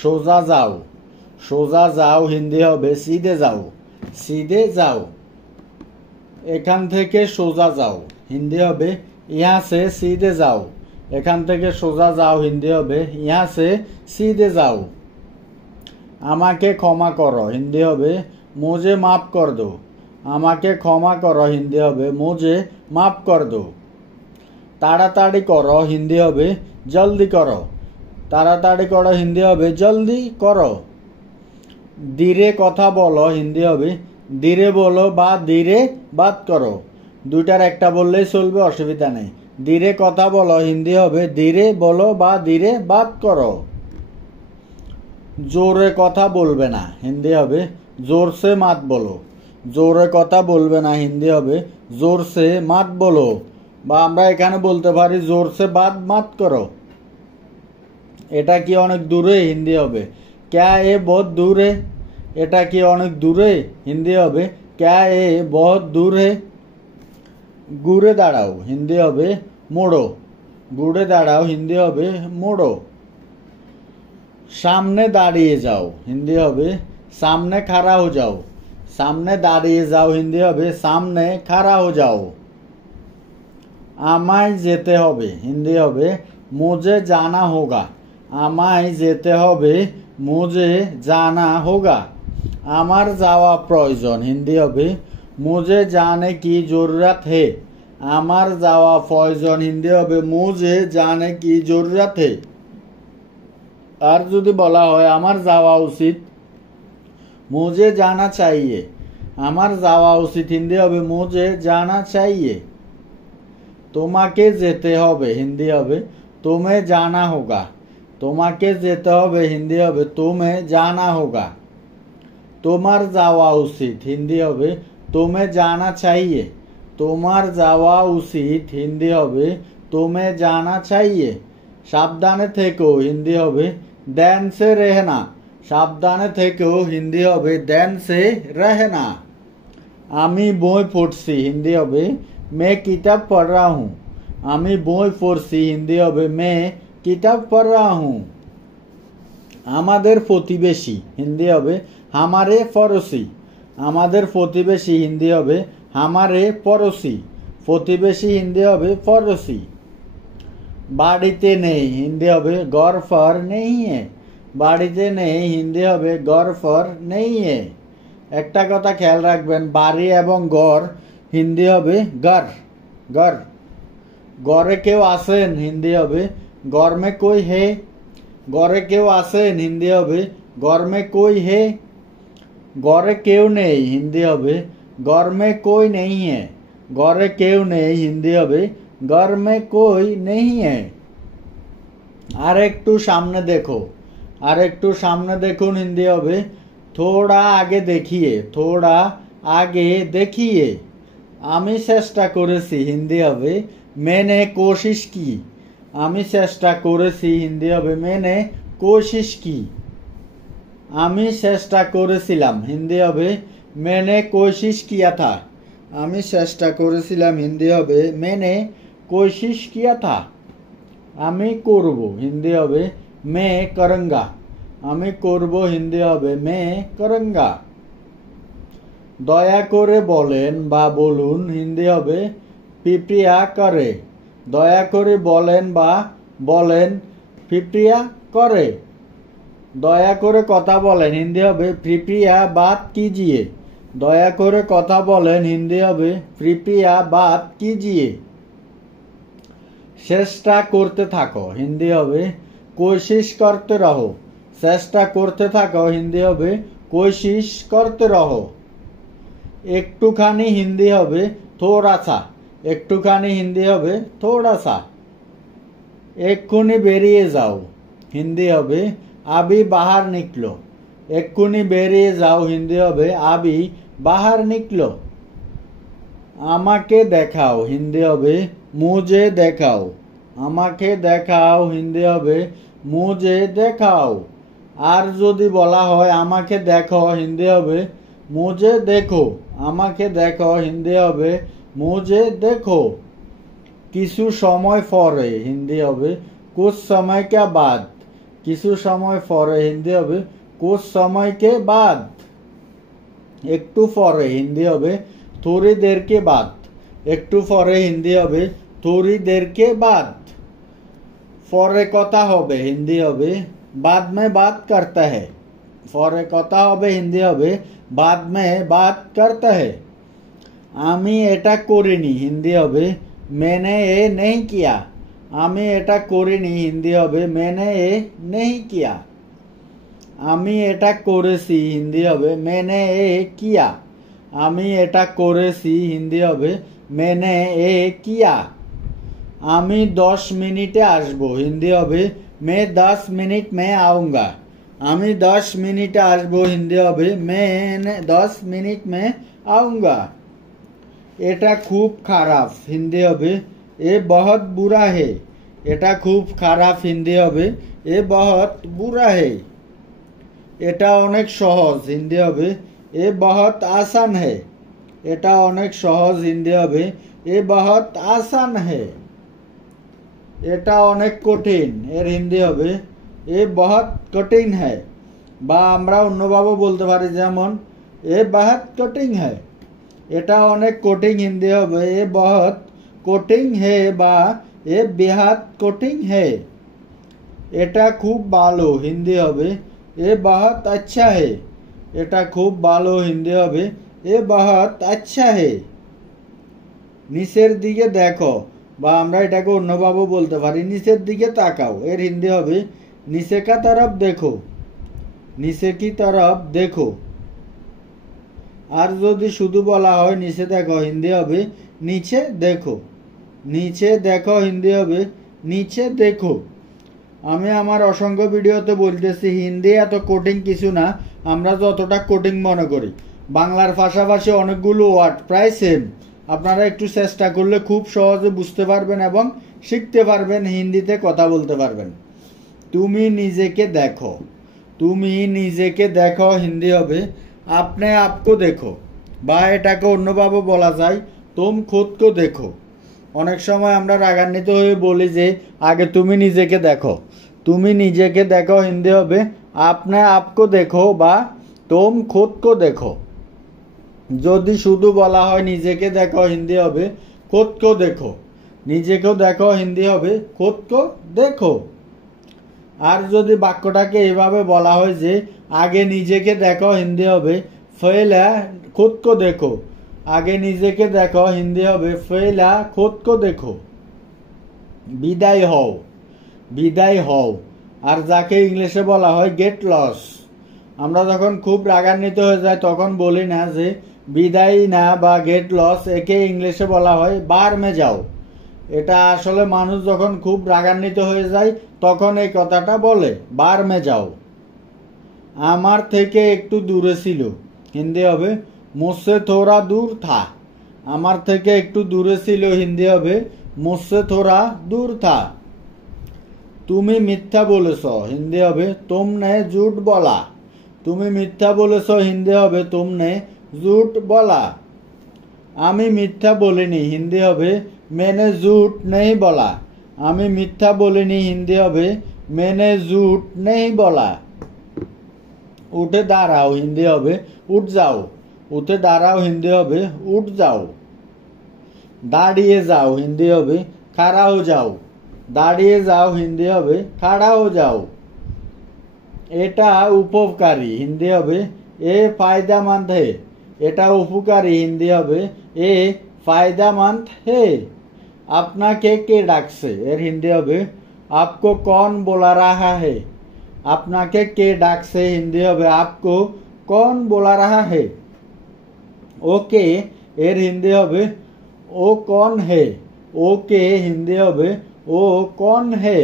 সোজা যাও, সোজা যাও হিন্দি হবে সিধে যাও, সিধে যাও। এখান থেকে সোজা যাও হিন্দি হবে ইহা সে সিধে যাও, এখান থেকে সোজা যাও হিন্দি হবে ইহা সে সিধে যাও। আমাকে ক্ষমা করো হিন্দি হবে মুঝে মাফ কর দো, আমাকে ক্ষমা করো হিন্দি হবে মুঝে মাফ কর দো। তাড়াতাড়ি করো হিন্দি হবে জলদি করো, তাড়াতাড়ি করো হিন্দি হবে জলদি করো। ধীরে কথা বলো হিন্দি হবে ধীরে বলো বা ধীরে বাত করো, দুইটার একটা বললেই চলবে, অসুবিধা নেই। ধীরে কথা বলো হিন্দি হবে ধীরে বলো বা ধীরে বাত করো। জোরে কথা বলবে না হিন্দি হবে জোর সে মাত বলো, জোরে কথা বলবে না হিন্দি হবে জোর সে মাত বলো, বা আমরা এখানে বলতে পারি জোর সে বাত মাত করো। এটা কি অনেক দূরে হিন্দি হবে ক্যা এ বহুত দূর হে, এটা কি অনেক দূরে হিন্দি হবে ক্যা এ বহুত দূর হে। ঘুরে দাঁড়াও হিন্দি হবে মোড়ো, ঘুরে দাঁড়াও হিন্দি হবে মোড়ো। সামনে দাঁড়িয়ে যাও হিন্দি হবে সামনে খাড়া হো যাও, সামনে দাঁড়িয়ে যাও হিন্দি হবে সামনে খাড়া হো যাও। আমায় যেতে হবে হিন্দি হবে মুঝে জানা হোগা, আমায় যেতে হবে মুঝে জানা হোগা। আমার যাওয়া প্রয়োজন হিন্দি হবে মুঝে জানে কি জরুরত হে, আমার যাওয়া প্রয়োজন হিন্দি হবে মুঝে জানে কি জরুরত হে। আর যদি বলা হয় আমার যাওয়া উচিত মুঝে জানা চাইয়ে, আমার যাওয়া উচিত হিন্দি হবে মুঝে জানা চাইয়ে। তোমাকে যেতে হবে হিন্দি হবে तुम्हें जाना होगा, তোমাকে যেতে হবে হিন্দি হবে तुम्हें जाना होगा। তোমার যাওয়া উচিত হিন্দি হবে तुम्हें जाना चाहिए, তোমার যাওয়া উচিত হিন্দি হবে तुम्हें जाना चाहिए। সাবধানে থেকো হিন্দি হবে ধ্যান সে রহনা, সাবধানে থেকো হিন্দি হবে ধ্যান সে রহনা। আমি বই পড়ছি হিন্দি হবে मैं किताब पढ़ रहा हूँ, আমি বই পড়ছি হিন্দি হবে मैं किताब पढ़ रहा हूँ। আমাদের প্রতিবেশী হিন্দি হবে हमारे पड़ोसी, আমাদের প্রতিবেশী হিন্দি হবে हमारे पड़ोसी, প্রতিবেশী হিন্দি হবে पड़ोसी। বাড়িতে নেই হিন্দি হবে घर पर नहीं है, বাড়িতে নেই হিন্দি হবে घर पर नहीं है। একটা কথা খেয়াল রাখবেন বাড়ি এবং ঘর হিন্দি হবে घर, घर। ঘরে কেউ আসেন হিন্দি হবে घर में कोई है, ঘরে কেউ আসেন হিন্দি হবে घर में कोई है। ঘরে কেউ নেই হিন্দি হবে घर में कोई नहीं है, ঘরে কেউ নেই হিন্দি হবে घर में कोई नहीं है। আর একটু সামনে দেখো, আর একটু সামনে দেখুন হিন্দি হবে थोड़ा आगे देखिए, थोड़ा आगे देखिए। আমি চেষ্টা করেছি হিন্দি হবে मैंने कोशिश की, আমি চেষ্টা করেছি হিন্দি হবে मैंने कोशिश की। আমি চেষ্টা করেছিলাম হিন্দি হবে मैंने कोशिश किया था, আমি চেষ্টা করেছিলাম হিন্দি হবে मैंने कोशिश किया था। আমি করব হিন্দি হবে मैं करूँगा, আমি করব হিন্দি হবে मैं करूँगा। দয়া করে বলেন বা বলুন হিন্দি হবে কৃপয়া করে, দয়া করে বলেন বা বলেন কৃপয়া করে। দয়া করে কথা বলেন হিন্দি হবে কৃপয়া बात कीजिए, দয়া করে কথা বলেন হিন্দি হবে কৃপয়া बात कीजिए। চেষ্টা করতে থাকো হিন্দি হবে कोशिश करते रहो, চেষ্টা করতে থাকো হিন্দি হবে कोशिश करते रहो। একটুখানি হিন্দি হবে थोड़ा सा, একটুখানি হিন্দি হবে थोड़ा सा। এক্ষুনি বেরিয়ে যাও হিন্দি হবে अभी बाहर निकलो, এক্ষুনি বেরিয়ে যাও হিন্দি হবে अभी बाहर निकलो। আমাকে দেখাও হিন্দি হবে मुझे দেখাও, আমাকে দেখাও হিন্দি হবে मुझे দেখাও। আর যদি বলা হয় আমাকে দেখো হিন্দি হবে मुझे देखो, আমাকে দেখো হিন্দি হবে मुझे देखो। কিছু সময় পরে হিন্দি হবে कुछ समय के बाद, কিছু সময় পরে হিন্দি হবে कुछ समय के बाद। একটু পরে হিন্দি হবে थोड़ी देर के बाद। একটু পরে হিন্দি হবে थोड़ी देर के बाद। পরে কথা হবে হিন্দি হবে बाद में बात करता है। পরে কথা হবে হিন্দি হবে बाद में बात करता है। আমি এটা করিনি হিন্দি হবে मैंने ये नहीं किया। আমি এটা করিনি হিন্দি হবে मैंने ये नहीं किया। আমি এটা করেছি হিন্দি হবে मैंने ये किया। আমি এটা করেছি হিন্দি হবে मैंने ये किया। আমি 10 মিনিটে আসবো হিন্দি হবে मैं 10 मिनट में आऊँगा। আমি 10 মিনিটে আসবো হিন্দি হবে मैं 10 मिनट में आऊँगा। এটা খুব খারাপ হিন্দি হবে ये बहुत बुरा है। এটা খুব খারাপ হিন্দি হবে ये बहुत बुरा है। এটা অনেক সহজ হিন্দি হবে ये बहुत आसान है। এটা অনেক সহজ হিন্দি হবে ये बहुत आसान है। এটা অনেক কঠিন এর হিন্দি হবে ये बहुत कठिन है। বা আমরা অন্যভাবে বলতে পারি যেমন ये बहुत कठिन है। এটা অনেক কঠিন হিন্দি হবে ये बहुत कठिन है বা ये बेहद कठिन है। এটা খুব ভালো হিন্দি হবে ये बहुत अच्छा है। এটা খুব ভালো হিন্দি হবে ये बहुत अच्छा है। নিচের দিকে দেখো বা আমরা এটাকে অন্যভাবে বলতে পারি নিচের দিকে তাকাও এর হিন্দি হবে নিচে কা তরফ দেখো। নিচে কি তরফ দেখো। আর যদি শুধু বলা হয় নিচে দেখো হিন্দি হবে নিচে দেখো। নিচে দেখো হিন্দি হবে নিচে দেখো। আমি আমার অসংখ্য ভিডিওতে বলতেছি হিন্দি এত কঠিন কিছু না আমরা যতটা কঠিন মনে করি। বাংলার পাশাপাশি অনেকগুলো ওয়ার্ড প্রায় সেম। আপনারা একটু চেষ্টা করলে খুব সহজে বুঝতে পারবেন এবং শিখতে পারবেন হিন্দিতে কথা বলতে পারবেন। তুমি নিজেকে দেখো। তুমি নিজেকে দেখো হিন্দি হবে আপনি আপকো দেখো বা এটাকে অন্যভাবে বলা যায় তুম খুদ কো দেখো। অনেক সময় আমরা রাগান্বিত হয়ে বলি যে আগে তুমি নিজেকে দেখো। তুমি নিজেকে দেখো হিন্দি হবে আপনি আপকো দেখো বা তুম খুদ কো দেখো। যদি শুধু বলা হয় নিজেকে দেখো হিন্দি হবে খুদ কো দেখো। নিজেকেও দেখো হিন্দি হবে খুদ কো দেখো। আর যদি বাক্যটাকে এভাবে বলা হয় যে আগে নিজেকে দেখো হিন্দি হবে পহলে খুদ কো দেখো। আগে নিজেকে দেখো হিন্দি হবে পহলে খুদ কো দেখো। বিদায় হও। বিদায় হও। আর যাকে ইংলিশে বলা হয় গেট লস। আমরা যখন খুব রাগান্বিত হয়ে যাই তখন বলি না যে বিদায় না বা গেট লস একে ইংলিশে বলা হয় বার মে যাও। এটা আসলে মানুষ যখন খুব রাগান্বিত হয়ে যায় তখন এই কথাটা বলে বার মে যাও। আমার থেকে একটু দূরে ছিল হিন্দি হবে মুঝসে থোড়া দূর থা। আমার থেকে একটু দূরে ছিল হিন্দি হবে মুঝসে থোড়া দূর থা। তুমি মিথ্যা বলেছ হিন্দি হবে তুমনে ঝুট বলা। তুমি মিথ্যা বলেছ হিন্দি হবে তুমনে ঝুট বলা। আমি মিথ্যা বলিনি হিন্দি হবে मैंने झूठ नहीं बोला। আমি মিথ্যা বলিনি হিন্দি হবে मैंने झूठ नहीं बोला। উঠে দাঁড়াও হিন্দি হবে উঠ যাও। উঠে দাঁড়াও হিন্দি হবে উঠ যাও। দাঁড়িয়ে যাও হিন্দি হবে খাড়া হো যাও। দাঁড়িয়ে যাও হিন্দি হবে খাড়া হো যাও। এটা উপকারী হিন্দি হবে এ ফায়দামন্দ হে। এটা উপকারী হিন্দি হবে এ ফায়দামন্দ হে। আপনাকে কে ডাকছে এর হিন্দি হবে आपको कौन बोला रहा है। আপনাকে কে ডাকছে হিন্দি হবে आपको कौन बोला रहा है। ওকে এর হিন্দি হবে ও कौन है। ওকে হিন্দি হবে ও कौन है।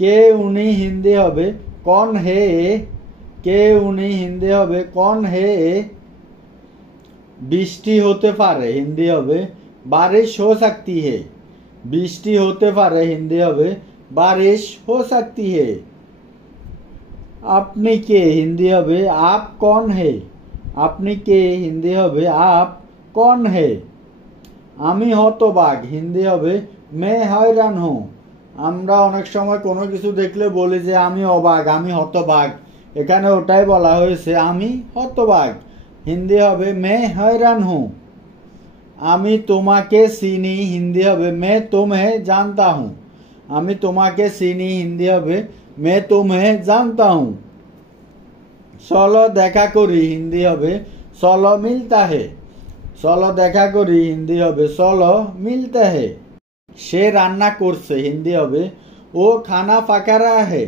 কে উনি হিন্দি হবে कौन है। কে উনি হিন্দি হবে कौन है। বৃষ্টি হতে পারে হিন্দি হবে बारिश हो सकती है। বৃষ্টি হতে পারে হিন্দি হবে बारिश हो सकती है। আপনি কে হিন্দি হবে आप कौन है। আপনি কে হিন্দি হবে आप कौन है। আমি হতবাক হিন্দি হবে मैं हैरान हूँ। আমরা অনেক সময় কোনো কিছু দেখলে বলি যে আমি অবাক, আমি হতবাক। এখানে ওটাই বলা হয়েছে, আমি হতবাক। হিন্দি হবে মে হয়রান হুঁ। আমি তোমাকে চিনি, হিন্দি হবে মে তুমহে জানতা হুঁ। আমি তোমাকে চিনি, হিন্দি হবে মে তুমহে জানতা হুঁ। চলো দেখা করি, হিন্দি হবে চলো মিলতা হে। চলো দেখা করি, হিন্দি হবে চলো মিলতা হে। সে রান্না করছে, হিন্দি হবে ও খানা পাকা রা হে।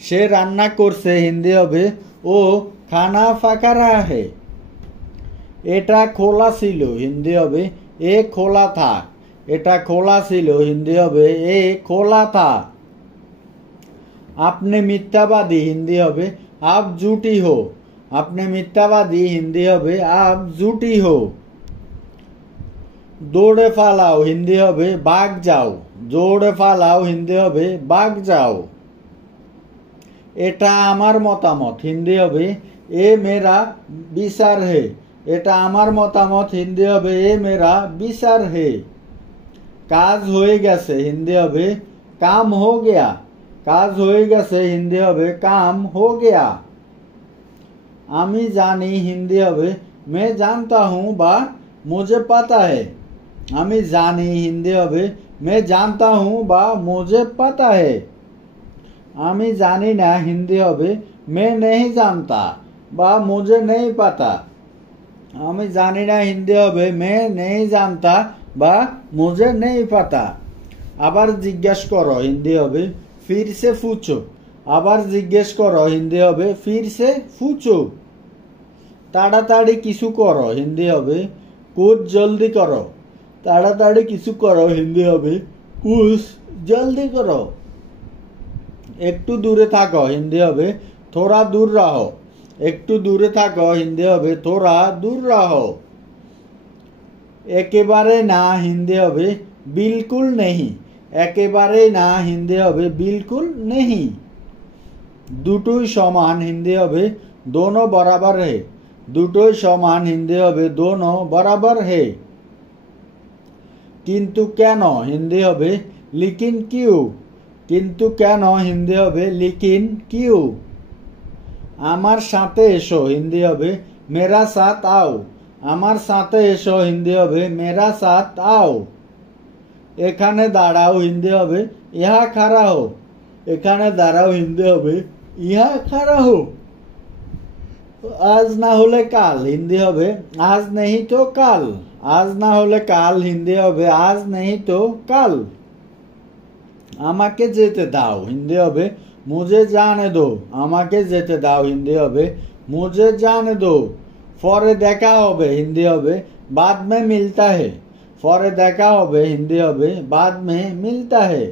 সে রান্না করছে, হিন্দি হবে ও খানা পাকা রা হে। এটা খোলা ছিল, হিন্দি হবে এ খোলা থা। এটা খোলা ছিল, হিন্দি হবে এ খোলা থা। আপনি মিথ্যাবাদী, হিন্দি হবে আপ झूठी हो। আপনি মিথ্যাবাদী, হিন্দি হবে আপ झूठी हो। দৌড়ে পালাও, হিন্দি হবে ভাগ যাও। দৌড়ে পালাও, হিন্দি হবে ভাগ যাও। এটা আমার মতামত, হিন্দি হবে এ মেরা বিচার হে। এটা আমার মতামত, হিন্দি হবে এ মেরা বিচার হে। কাজ হয়ে গেছে, হিন্দি হবে কাম হো গয়া। কাজ হয়ে গেছে, হিন্দি হবে কাম হো গয়া। আমি জানি, হিন্দি হবে मैं जानता हूँ বা मुझे पता है। আমি জানি, হিন্দি হবে मैं जानता हूँ বা मुझे पता है। আমি জানি না, হিন্দি হবে मैं नहीं जानता বা मुझे नहीं पता। আমি জানি না, হিন্দি হবে मैं नहीं जानता বা मुझे नहीं पता। আবার জিজ্ঞেস করো, হিন্দি হবে फिर से पूछो। আবার জিজ্ঞেস করো, হিন্দি হবে फिर से पूछो। তাড়াতাড়ি কিছু করো, হিন্দি হবে কুছ জলদি করো। তাড়াতাড়ি কিছু করো, হিন্দি হবে কুছ জলদি করো। একটু দূরে থাকো, হিন্দি হবে থোড়া দূর রাহো। একটু দূরে থাকো, হিন্দি হবে থোড়া দূর রাহো। একেবারে না, হিন্দি হবে বিলকুল নেহি। একেবারে না, হিন্দি হবে বিলকুল নেহি। দুটোই সমান, হিন্দি হবে দোনো বরাবর হে। দুটোই সমান, হিন্দি হবে দোনো বরাবর হে। কিন্তু কেন, হিন্দি হবে লিকিন কিউ। কিন্তু কেন, হিন্দি হবে লিকিন কিউ। আমার সাথে এসো, হিন্দি হবে মেরা সাথ আও। আমার সাথে এসো, হিন্দি হবে মেরা সাথ আও। এখানে দাঁড়াও, হিন্দি হবে ইহা খাড়া হো। এখানে দাঁড়াও, হিন্দি হবে ইহা খাড়া হো। আজ না হলে কাল, হিন্দি হবে আজ নেহি তো কাল। আজ না হলে কাল, হিন্দি হবে আজ নেহি তো কাল। আমাকে যেতে দাও, হিন্দি হবে মুঝে জানে দো। আমাকে যেতে দাও, হিন্দি হবে মুঝে জানে দো। পরে দেখা হবে, হিন্দি হবে বাদ মে মিলতা হে। পরে দেখা হবে, হিন্দি হবে বাদ মে মিলতা হে।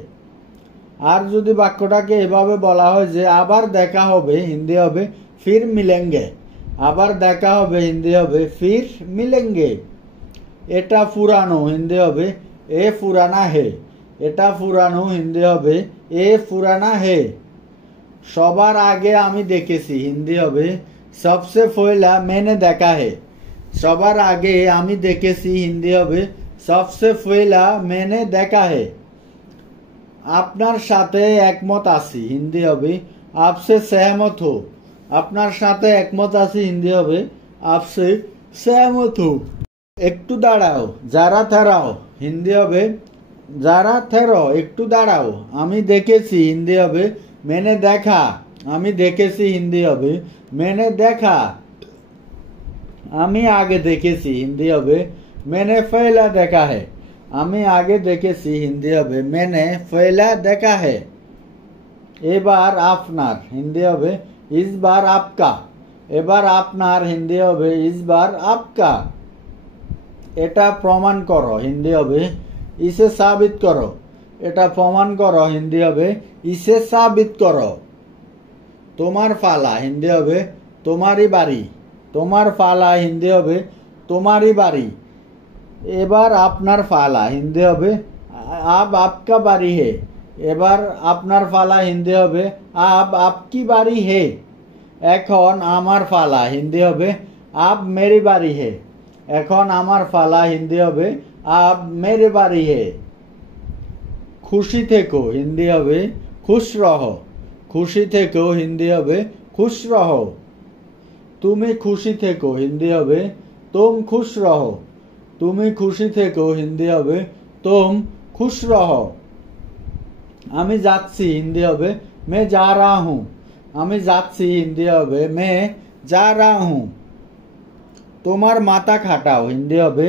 আর যদি বাক্যটাকে এভাবে বলা হয় যে আবার দেখা হবে, হিন্দি হবে ফির মিলেঙ্গে। আবার দেখা হবে, হিন্দি হবে ফির মিলেঙ্গে। এটা পুরানো, হিন্দি হবে এ পুরানা হে। এটা পুরানো, হিন্দি হবে এ পুরানা হে। সবার আগে আমি দেখেছি, হিন্দি হবে সবসে পহলা मैंने দেখা হে। সবার আগে আমি দেখেছি, হিন্দি হবে সবসে পহলা मैंने দেখা হে। আপনার সাথে একমত আছি, হিন্দি হবে আপসে सहमत हो। আপনার সাথে একমত আছি, হিন্দি হবে আপসে सहमत हो। একটু দাঁড়াও, যারা থেরাও, হিন্দি হবে যারা থেরো। একটু দাঁড়াও। আমি দেখেছি, হিন্দি হবে मैंने দেখা। আমি দেখেছি, হিন্দি হবে मैंने দেখা। আমি আগে দেখেছি, হিন্দি হবে मैंने पहला দেখা है। আমি আগে দেখেছি, হিন্দি হবে मैंने पहला দেখা है। এবার আপনার, হিন্দি হবে इस बार आपका। এবার আপনার, হিন্দি হবে इस बार आपका। এটা প্রমাণ করো, হিন্দি হবে इसे साबित करो। এটা প্রমাণ করো, হিন্দি হবে इसे साबित करो। তোমার পালা, হিন্দি হবে তোমারই বাড়ি। তোমার পালা, হিন্দি হবে তোমারই বাড়ি। এবার আপনার পালা, হিন্দি হবে আব আপকা বাড়ি হে। এবার আপনার পালা, হিন্দি হবে আব আপকি বাড়ি হে। এখন আমার পালা, হিন্দি হবে আব মেরি বাড়ি হে। এখন আমার পালা, হিন্দি হবে আব মেরে বাড়ি হে। খুশি থেকো হিন্দি হবে খুশ রহো। খুশি থেকো হিন্দি হবে খুশ রহো। তুমি খুশি থেকো হিন্দি হবে তুম খুশ রহো। তুমি খুশি থেকো হিন্দি হবে তুম খুশ রহো। আমি যাচ্ছি হিন্দি হবে মে যা রা হুঁ। আমি যাচ্ছি হিন্দি হবে মে যা রা হুঁ। তোমার মাথা খাটাও হিন্দি হবে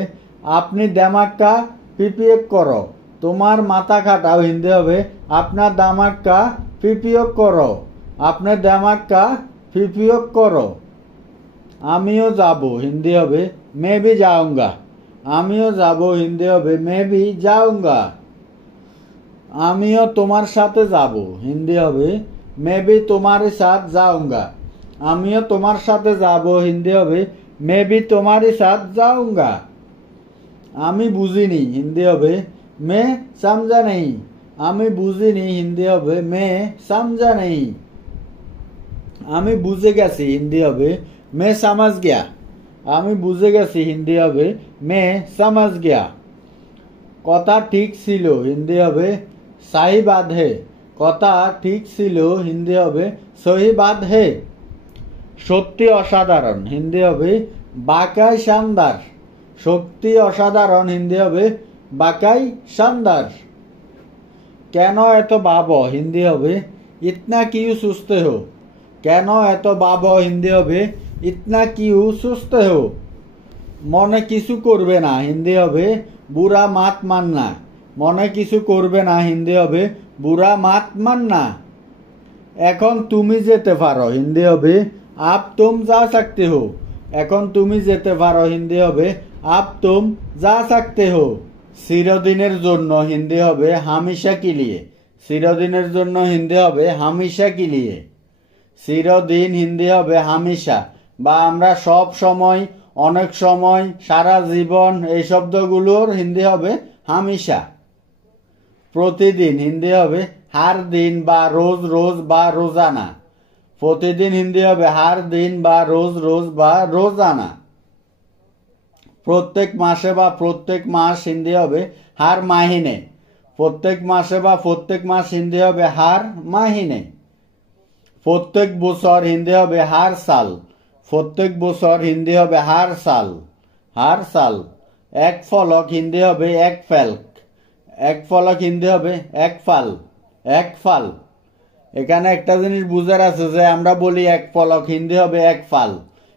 আপনি দিমাগ কা পিপিএফ করো। তোমার মাথা খাটাও হিন্দি হবে আপনার দিমাগ কা পিপিএফ করো। আপনার দিমাগ কা পিপিএফ করো। আমিও যাব হিন্দি হবে मैं भी जाऊंगा। আমিও যাব হিন্দি হবে मैं भी जाऊंगा। আমিও তোমার সাথে যাব হিন্দি হবে मैं भी तुम्हारे साथ जाऊंगा। আমিও তোমার সাথে যাব হিন্দি হবে मैं भी तुम्हारे साथ जाऊंगा। আমি বুঝিনি হিন্দি হবে मैं समझा नहीं। আমি বুঝিনি হিন্দি হবে मैं समझा नहीं। আমি বুঝে গেছি হিন্দি হবে मैं समझ गया। আমি বুঝে গেছি হিন্দি হবে मैं समझ गया। কথা ঠিক ছিল হিন্দি হবে सही बात है। কথা ঠিক ছিল হিন্দি হবে सही बात है। সত্যি অসাধারণ হিন্দি হবে বাকাই শানদার। সত্যি অসাধারণ হিন্দি হবে বাকাই শানদার। কেন এত ভাবো হিন্দি হবে ইতনা কিউ সুস্তে হো। কেন এত ভাবো হিন্দি হবে ইতনা কিউ সুস্তে হো। মনে কিছু করবে না হিন্দি হবে বুড়া মাত মাননা। মনে কিছু করবে না হিন্দি হবে বুড়া মাত মাননা। এখন তুমি যেতে পারো হিন্দি হবে আপ তুম যা सकते हो। এখন তুমি যেতে পারো হিন্দি হবে আপ তুম যা सकते हो। চিরদিনের জন্য হিন্দি হবে হামেশা के लिए। চিরদিনের জন্য হিন্দি হবে হামেশা के लिए। চিরদিন হিন্দি হবে হামেশা বা আমরা সব সময় অনেক সময় সারা জীবন এই শব্দগুলোর হিন্দি হবে হামেশা। প্রতিদিন হিন্দি হবে হার দিন বা রোজ রোজ বা রোজানা। প্রতিদিন হিন্দি হবে হার দিন বা রোজ রোজ বা রোজানা। প্রত্যেক মাসে বা প্রত্যেক মাস হিন্দি হবে হার মাহিনে। প্রত্যেক মাসে বা প্রত্যেক মাস হিন্দি হবে হার মাহিনে। প্রত্যেক বছর হিন্দি হবে হার সাল। প্রত্যেক বছর হিন্দি হবে হার সাল। হার সাল। এক ফলক হিন্দি হবে এক ফেলক। এক ফলক হিন্দি হবে এক ফাল। এক ফাল। এখানে একটা জিনিস বুঝার আছে যে আমরা বলি এক ফলক হিন্দি হবে এক ফাল।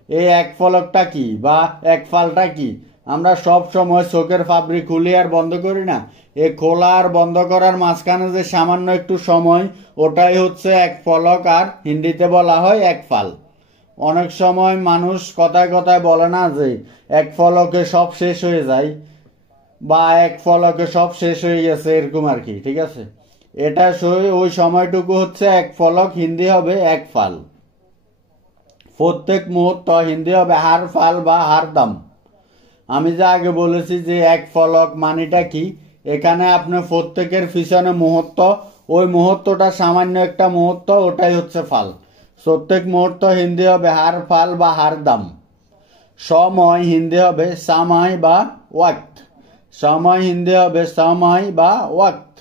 এই এক ফলকটা কি বা এক ফালটা কি আমরা সব সময় চোখের ফাবরি খুলি আর বন্ধ করি না। এই খোলা আর বন্ধ করার মাঝখানে যে সামান্য একটু সময় ওটাই হচ্ছে এক ফলক আর হিন্দিতে বলা হয় এক ফাল। অনেক সময় মানুষ কথায় কথায় বলে না যে এক ফলকে সব শেষ হয়ে যায় বা এক ফলকে সব শেষ হয়ে গেছে এরকম আর কি। ঠিক আছে এটা ওই সময়টুকু হচ্ছে এক ফলক হিন্দি হবে এক ফাল। প্রত্যেক মুহূর্ত হিন্দি হবে হার ফাল বা হার দাম। আমি যা আগে বলেছি যে এক ফলক মানেটা কি এখানে আপনি প্রত্যেকের পিছনে মুহূর্ত ওই মুহূর্তটা সামান্য একটা মুহূর্ত ওটাই হচ্ছে ফাল। প্রত্যেক মুহূর্ত হিন্দি হবে হার ফাল বা হার দাম। সময় হিন্দি হবে সময় বা ওয়াক্ত। সময় হিন্দি হবে সময় বা ওয়াক্ত।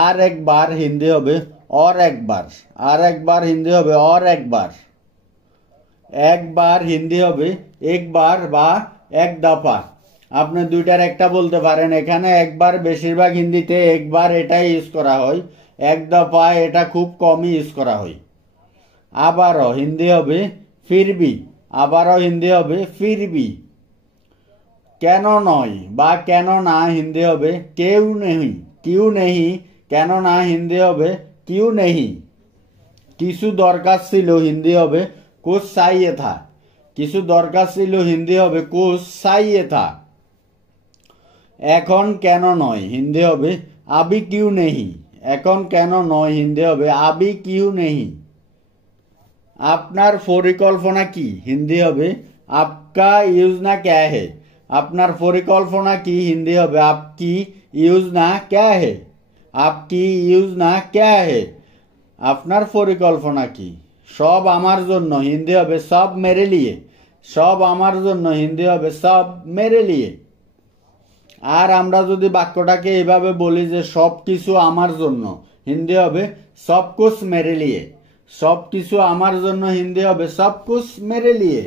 আর একবার হিন্দি হবে और একবার। আর একবার হিন্দি হবে और একবার। একবার হিন্দি হবে একবার বা এক দফা। আপনি দুইটার একটা বলতে পারেন। এখানে একবার বেশিরভাগ হিন্দিতে একবার এটাই ইউজ করা হয়। এক দফা এটা খুব কমই ইউজ করা হয়। আবারও হিন্দি হবে फिर भी। আবারও হিন্দি হবে फिर भी। কেন নয় বা কেন না হিন্দি হবে কেউ নেই। কিউ নেই। কেন না হিন্দি হবে কিউ নেই। কিছু দরকার ছিল হিন্দি হবে कुछ चाहिए था। কিছু দরকার ছিল হিন্দি হবে कुछ चाहिए था। এখন কেন নয় হিন্দি হবে अभी क्यों नहीं। এখন কেন নয় হিন্দি হবে अभी क्यों नहीं। আপনার পরিকল্পনা কি হিন্দি হবে आपका योजना क्या है। আপনার পরিকল্পনা কি হিন্দি হবে आपकी योजना क्या है। आपकी योजना क्या है। আপনার পরিকল্পনা কি। সব আমার জন্য হিন্দি হবে सब मेरे लिए। সব আমার জন্য হিন্দি হবে सब मेरे लिए। আর আমরা যদি বাক্যটাকে এইভাবে বলি যে সবকিছু আমার জন্য, হিন্দি হবে সব কুছ মেরে লিয়ে। সবকিছু আমার জন্য হিন্দি হবে সব কুছ মেরে লিয়ে।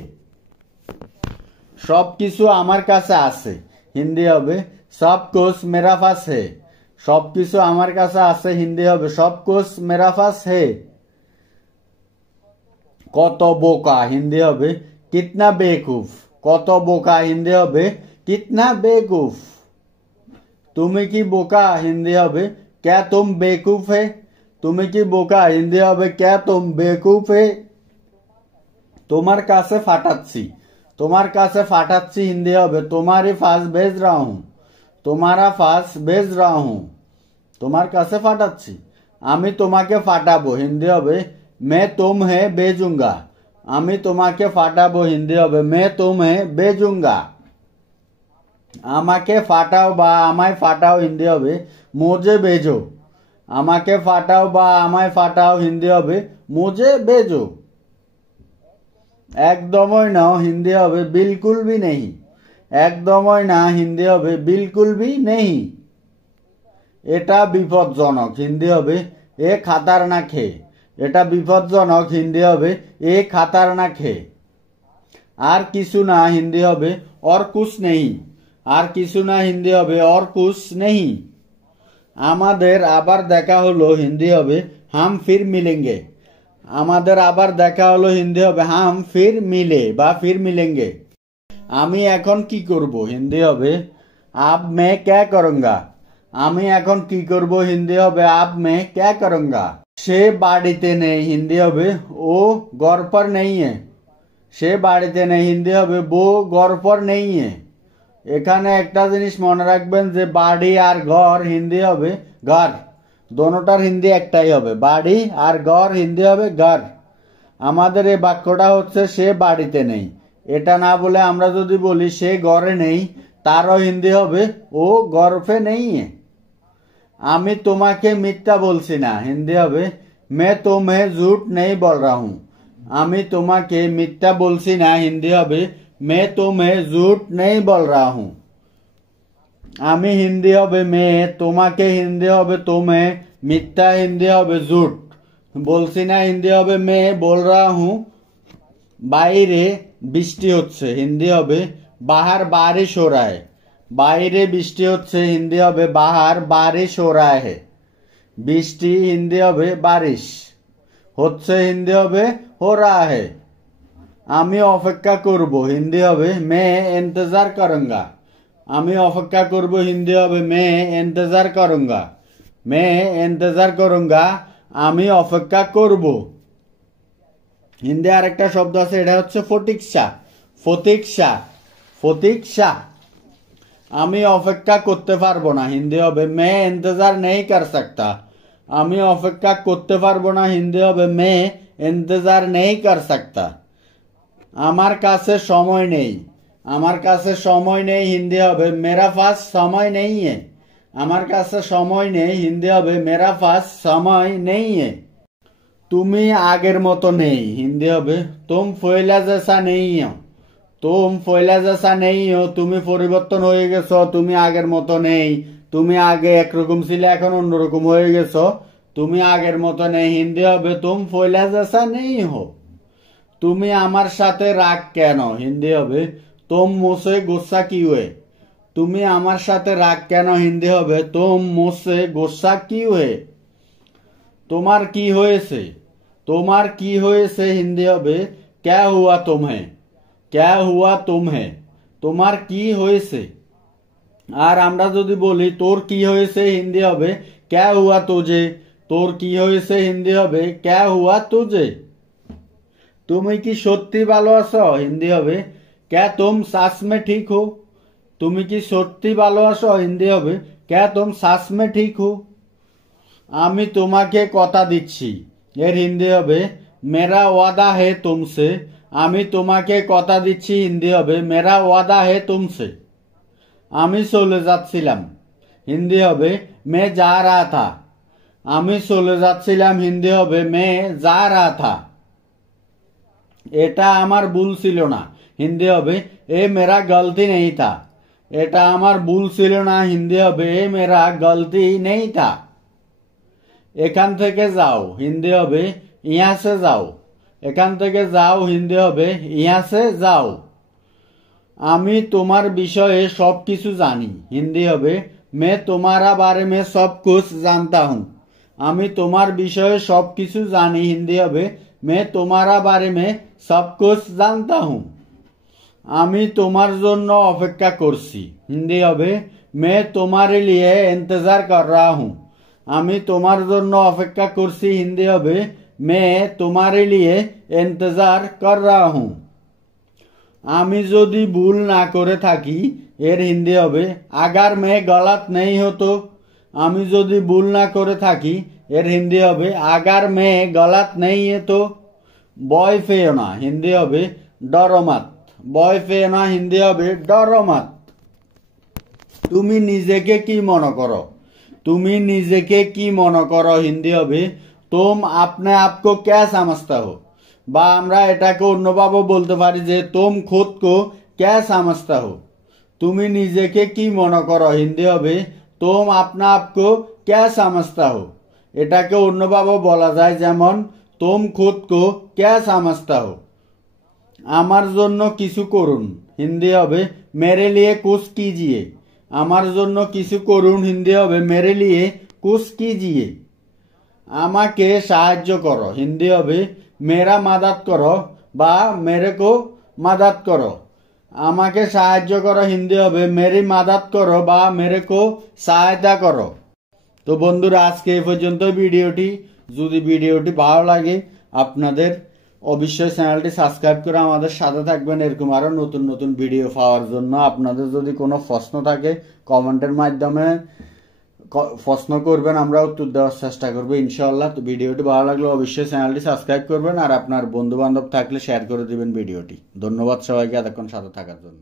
সবকিছু আমার কাছে আছে, হিন্দি হবে সব কুছ মেরা পাস হে। সবকিছু আমার কাছে আছে, হিন্দি হবে সব কুছ মেরা পাস হে। কত বোকা, হিন্দি হবে কিতনা বেকুফ। কত বোকা, হিন্দি হবে কিতনা বেকুফ। তুমি কি বোকা, হিন্দি হবে क्या तुम बेकूफ है। তুমি কি বোকা, হিন্দি হবে क्या तुम बेकूफ है। তোমার কাছে ফাটাচ্ছি, তোমার কাছে ফাটাচ্ছি, হিন্দি হবে তোমারি ফাস भेज रहा हूं। তোমারা ফাস भेज रहा हूं। তোমার কাছে ফাটাচ্ছি। আমি তোমাকে ফাটাবো, হিন্দি হবে मैं तुम्हें भेजूंगा। আমি তোমাকে ফাটাবো, হিন্দি হবে मैं तुम्हें भेजूंगा। আমাকে ফাটাও বা আমায় ফাটাও, হিন্দি হবে मुझे भेजो। আমাকে ফাটাও বা আমায় ফাটাও, হিন্দি হবে मुझे भेजो। একদমই না, হিন্দি হবে बिल्कुल भी नहीं। একদমই না, হিন্দি হবে बिल्कुल भी नहीं। এটা বিপজ্জনক, হিন্দি হবে এ খাতারনাক হে। এটা বিপজ্জনক, হিন্দি হবে এ খাতারনাক হে। আর কিছু না, হিন্দি হবে और कुछ नहीं। আর কিছু না, হিন্দি হবে और कुछ नहीं। আমাদের আবার দেখা হলো, হিন্দি হবে हम फिर मिलेंगे। আমাদের আবার দেখা হলো, হিন্দি হবে हम फिर मिले বা फिर मिलेंगे। আমি এখন কি করব, হিন্দি হবে अब मैं क्या करूंगा। আমি এখন কি করব, হিন্দি হবে अब मैं क्या करूंगा। সে বাড়িতে নেই, হিন্দি হবে ও घर पर नहीं है। সে বাড়িতে নেই, হিন্দি হবে वो घर पर नहीं है। এখানে একটা জিনিস মনে রাখবেন যে বাড়ি আর ঘর হিন্দি হবে ঘর। দোনোটার হিন্দি একটাই হবে, বাড়ি আর ঘর হিন্দি হবে ঘর। আমাদের এই বাক্যটা হচ্ছে সে বাড়িতে নেই। এটা না বলে আমরা যদি বলি সে ঘরে নেই, তারও হিন্দি হবে ও घर पे नहीं है। আমি তোমাকে মিথ্যা বলছি না, হিন্দি হবে मैं तुम्हें झूठ नहीं बोल रहा हूं। আমি তোমাকে মিথ্যা বলছি না, হিন্দি হবে मैं तुम्हें झूठ नहीं बोल रहा हूं। আমি হিন্দি হবে मैं, তোমাকে হিন্দি হবে तुम्हें, মিথ্যা হিন্দি হবে झूठ, বলছি না হিন্দি হবে मैं बोल रहा हूं। বাইরে বৃষ্টি হচ্ছে, হিন্দি হবে बाहर बारिश हो रहा है। বাইরে বৃষ্টি হচ্ছে, হিন্দি হবে बाहर बारिश हो रहा है। বৃষ্টি হিন্দি হবে बारिश, হচ্ছে হিন্দি হবে हो रहा है। আমি অপেক্ষা করব, হিন্দি হবে मैं इंतजार करूंगा। আমি অপেক্ষা করব, হিন্দি হবে मैं इंतजार करूंगा। मैं इंतजार करूंगा, আমি অপেক্ষা করব। হিন্দি আরেকটা শব্দ আছে, এটা হচ্ছে ফতিকশা। ফতিকশা, ফতিকশা। আমি অপেক্ষা করতে পারবো না, হিন্দি হবে मैं इंतजार नहीं कर सकता। আমি অপেক্ষা করতে পারবো না, হিন্দি হবে मैं इंतजार नहीं कर सकता। আমার কাছে সময় নেই। আমার কাছে সময় নেই, হিন্দি হবে मेरा पास समय नहीं है। আমার কাছে সময় নেই, হিন্দি হবে मेरा पास समय नहीं है। তুমি আগের মতো নেই, হিন্দি হবে तुम पहले जैसा नहीं हो। तुम पहले जैसा नहीं हो, তুমি পরিবর্তন হয়ে গেছো, তুমি আগের মতো নেই। তুমি আগে একরকম ছিলে, এখন অন্যরকম হয়ে গেছো। তুমি আগের মতো নেই, হিন্দি হবে तुम पहले जैसा नहीं हो। তুমি আমার সাথে রাগ কেন, হিন্দি হবে तुम मुझसे गुस्सा क्यों है। তুমি আমার সাথে রাগ কেন, হিন্দি হবে तुम मुझसे गुस्सा क्यों है। তোমার কি হয়েছে, তোমার কি হয়েছে, হিন্দি হবে क्या हुआ तुम्हें। क्या हुआ तुम्हें, তোমার কি হয়েছে। আর আমরা যদি বলি তোর কি হয়েছে, হিন্দি হবে क्या हुआ तुझे। তোর কি হয়েছে, হিন্দি হবে क्या हुआ तुझे। তুমি কি সত্যি ভালো আছো, হিন্দি হবে क्या तुम सच में ठीक हो। তুমি কি সত্যি ভালো আছো, হিন্দি হবে क्या तुम सच में ठीक हो। আমি তোমাকে কথা দিচ্ছি, এর হিন্দি হবে मेरा वादा है तुमसे। আমি তোমাকে কথা দিচ্ছি, হিন্দি হবে मेरा वादा है तुमसे। আমি চলে যাচ্ছিলাম, হিন্দি হবে मैं जा रहा था। আমি চলে যাচ্ছিলাম, হিন্দি হবে मैं जा रहा था। এটা আমার ভুল ছিল না, হিন্দি হবে এ मेरा गलती नहीं था। এটা আমার ভুল ছিল না, হিন্দি হবে মেরা গলতি নেই থা। এখান থেকে যাও, হিন্দি হবে ইহা সে যাও। এখান থেকে যাও, হিন্দি হবে ইহা সে যাও। আমি তোমার বিষয়ে সব কিছু জানি, হিন্দি হবে मैं तुम्हारा बारे में सब कुछ जानता हूँ। আমি তোমার বিষয়ে সব কিছু জানি, হিন্দি হবে मैं तुम्हारा बारे में सब कुछ जानता हूँ। আমি তোমার জন্য অপেক্ষা করছি, হিন্দি হবে मैं तुम्हारे लिए इंतजार कर रहा हूँ। আমি তোমার জন্য অপেক্ষা করছি, হিন্দি হবে मैं तुम्हारे लिए इंतजार कर रहा हूँ। আমি যদি ভুল না করে থাকি, এর হিন্দি হবে আগার মে গলত নেই হতো। আমি যদি ভুল না করে থাকি, এর হিন্দি হবে আগার মে গলত নেই হতো। ভয় পেও না, হিন্দি হবে ডরো মত। ভয় পেও না, হিন্দি হবে ডরো মত। তুমি নিজেকে কি মনে করো, তুমি নিজেকে কি মনে করো, হিন্দি হবে तुम अपने आप को क्या समझते हो। বা আমরা এটাকে অন্যভাবে বলতে পারি যে तुम खुद को क्या समझते हो। তুমি নিজেকে কি মনে করো, হিন্দি হবে तुम अपने आप को क्या समझते हो। এটাকে অন্যভাবে বলা যায় যেমন तुम खुद को क्या समझते हो। আমার জন্য কিছু করুন, হিন্দি হবে मेरे लिए कुछ कीजिए। আমার জন্য কিছু করুন, হিন্দি হবে मेरे लिए कुछ कीजिए। আমাকে সাহায্য করো, হিন্দি হবে मेरा मदद करो বা मेरे को मदद करो। আমাকে সাহায্য করো, হিন্দি হবে मेरी मदद करो বা मेरे को সহায়তা করো। তো বন্ধুরা, আজকে এই পর্যন্ত ভিডিওটি। যদি ভিডিওটি ভালো লাগে আপনাদের, অবশ্যই চ্যানেলটি সাবস্ক্রাইব করে আমাদের সাথে থাকবেন এরকম আরো নতুন নতুন ভিডিও পাওয়ার জন্য। আপনাদের যদি কোনো প্রশ্ন থাকে কমেন্টের মাধ্যমে প্রশ্ন করবেন, আমরা উত্তর দেওয়ার চেষ্টা করবো ইনশাআল্লাহ। তো ভিডিওটি ভালো লাগলে অবশ্যই চ্যানেলটি সাবস্ক্রাইব করবেন, আর আপনার বন্ধু বান্ধব থাকলে শেয়ার করে দিবেন ভিডিওটি। ধন্যবাদ সবাইকে এতক্ষণ সাথে থাকার জন্য।